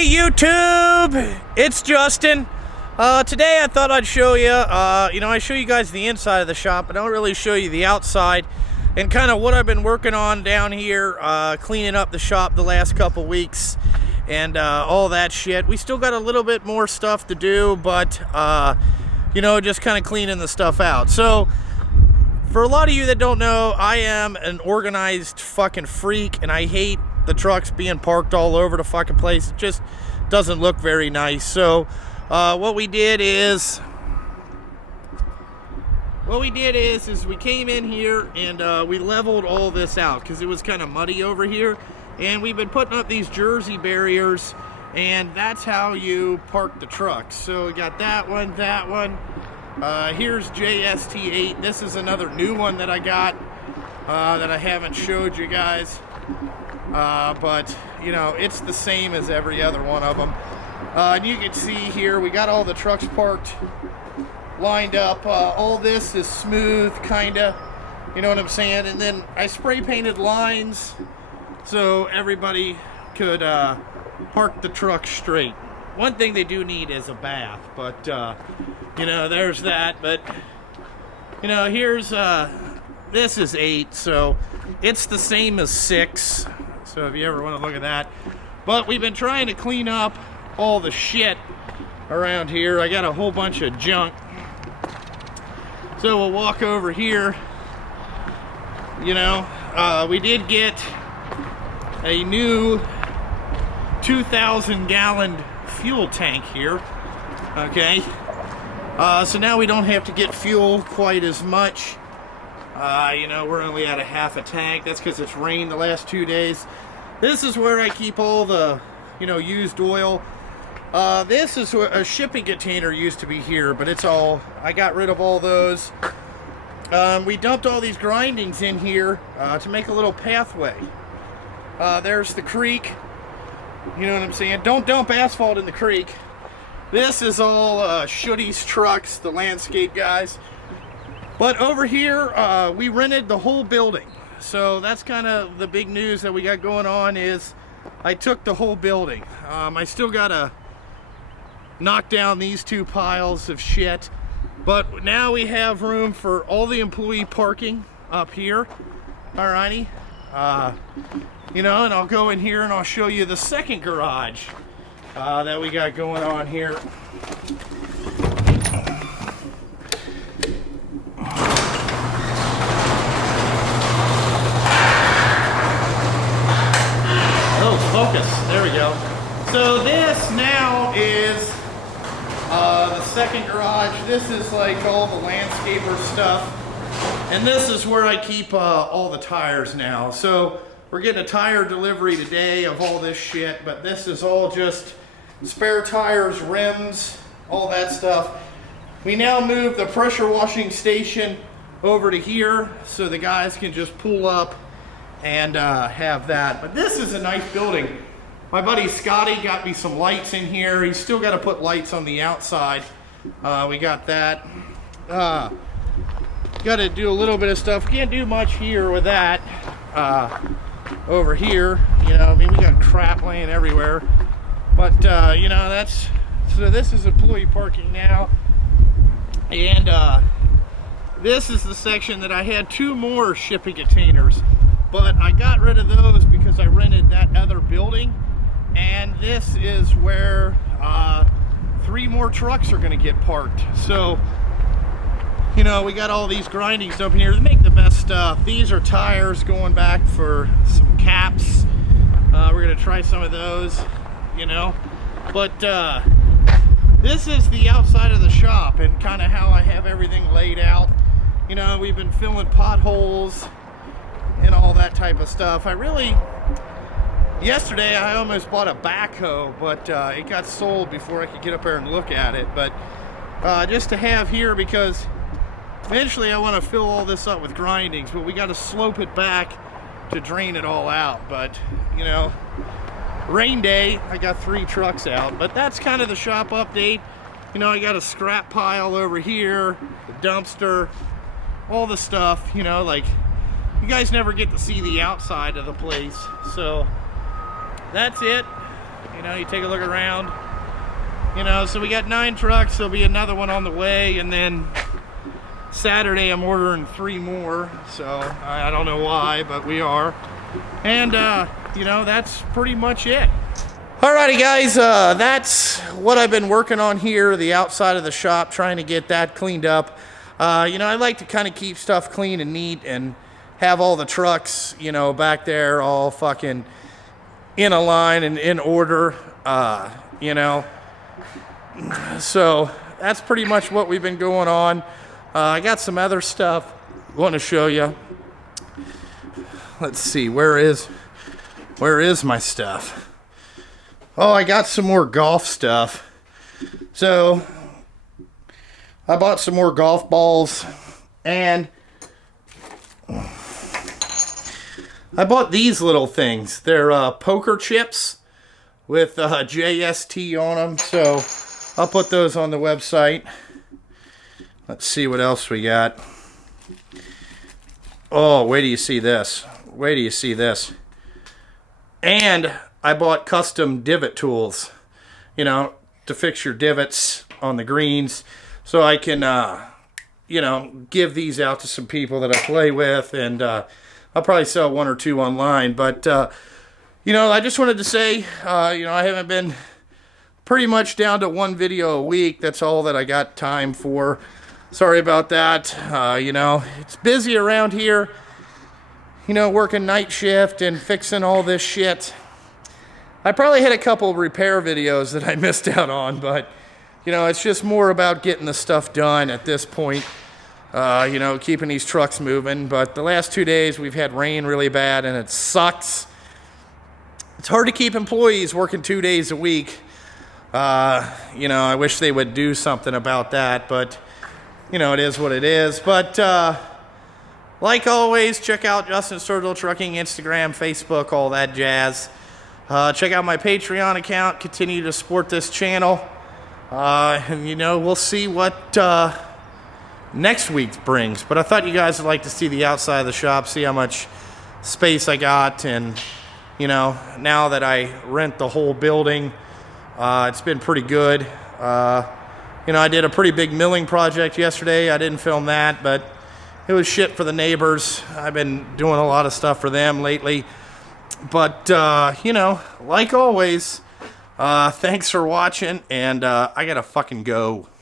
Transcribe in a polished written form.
Hey YouTube, it's Justin. Today I thought I'd show you, I show you guys the inside of the shop, but I don't really show you the outside and kind of what I've been working on down here, cleaning up the shop the last couple weeks and all that shit. We still got a little bit more stuff to do, but just kind of cleaning the stuff out. So for a lot of you that don't know, I am an organized fucking freak and I hate the trucks being parked all over the fucking place. It just doesn't look very nice. So what we did is we came in here and we leveled all this out because it was kind of muddy over here, and we've been putting up these Jersey barriers, and that's how you park the trucks. So we got that one. Here's JST8. This is another new one that I got that I haven't showed you guys. But it's the same as every other one of them. And you can see here we got all the trucks parked, lined up. All this is smooth, kinda, you know what I'm saying? And then I spray painted lines so everybody could park the truck straight. One thing they do need is a bath, but there's that. But here's this is 8, so it's the same as 6. So if you ever want to look at that. But we've been trying to clean up all the shit around here. I got a whole bunch of junk. So we'll walk over here. We did get a new 2,000 gallon fuel tank here. Okay. So now we don't have to get fuel quite as much. We're only at a half a tank. That's because it's rained the last 2 days. This is where I keep all the, used oil. This is where a shipping container used to be here, but I got rid of all those. We dumped all these grindings in here to make a little pathway. There's the creek. You know what I'm saying? Don't dump asphalt in the creek. This is all Shooty's trucks, the landscape guys. But over here, we rented the whole building. So that's kind of the big news that we got going on is I took the whole building. I still got to knock down these 2 piles of shit. But now we have room for all the employee parking up here. Alrighty. And I'll go in here and I'll show you the second garage that we got going on here. Focus. There we go. So this now is the second garage. This is like all the landscaper stuff. And this is where I keep all the tires now. So we're getting a tire delivery today of all this shit, but this is all just spare tires, rims, all that stuff. We now move the pressure washing station over to here so the guys can just pull up and have that. But this is a nice building. My buddy Scotty got me some lights in here. He's still got to put lights on the outside. We got that. Got to do a little bit of stuff. Can't do much here with that. Over here, we got crap laying everywhere. But so this is employee parking now. And this is the section that I had 2 more shipping containers. But I got rid of those because I rented that other building. And this is where 3 more trucks are going to get parked. So, we got all these grindings up in here to make the best stuff. These are tires going back for some caps. We're going to try some of those, But this is the outside of the shop and kind of how I have everything laid out. We've been filling potholes and all that type of stuff. Yesterday I almost bought a backhoe, but it got sold before I could get up there and look at it. But just to have here, because eventually I want to fill all this up with grindings, but we got to slope it back to drain it all out. But rain day, I got 3 trucks out. But that's kind of the shop update. I got a scrap pile over here, the dumpster, all the stuff, like you guys never get to see the outside of the place. So that's it. You know, you take a look around. You know, so we got 9 trucks. There'll be another one on the way, and then Saturday I'm ordering 3 more. So I don't know why, but we are. And you know, that's pretty much it. Alrighty guys, that's what I've been working on here, the outside of the shop, trying to get that cleaned up. You know, I like to kind of keep stuff clean and neat and have all the trucks, you know, back there all fucking in a line and in order, you know. So that's pretty much what we've been going on. I got some other stuff I want to show you. Let's see, where is my stuff? Oh, I got some more golf stuff. So I bought some more golf balls, and I bought these little things. They're poker chips with JST on them. So I'll put those on the website. Let's see what else we got. Oh, wait till you see this. Wait till you see this. And I bought custom divot tools, you know, to fix your divots on the greens. So I can, you know, give these out to some people that I play with. And I'll probably sell 1 or 2 online. But, you know, I just wanted to say, you know, I haven't been pretty much down to 1 video a week. That's all that I got time for. Sorry about that. You know, it's busy around here. You know, working night shift and fixing all this shit. I probably had a couple repair videos that I missed out on, but, you know, it's just more about getting the stuff done at this point. You know, keeping these trucks moving. But the last 2 days we've had rain really bad and it sucks. It's hard to keep employees working 2 days a week. You know, I wish they would do something about that, but, you know, it is what it is. But, like always, check out Justin Sturgill Trucking, Instagram, Facebook, all that jazz. Check out my Patreon account. Continue to support this channel. And, you know, we'll see what next week brings. But I thought you guys would like to see the outside of the shop, see how much space I got. And, you know, now that I rent the whole building, it's been pretty good. You know, I did a pretty big milling project yesterday. I didn't film that, but it was shit for the neighbors. I've been doing a lot of stuff for them lately. But, you know, like always, thanks for watching, and I gotta fucking go.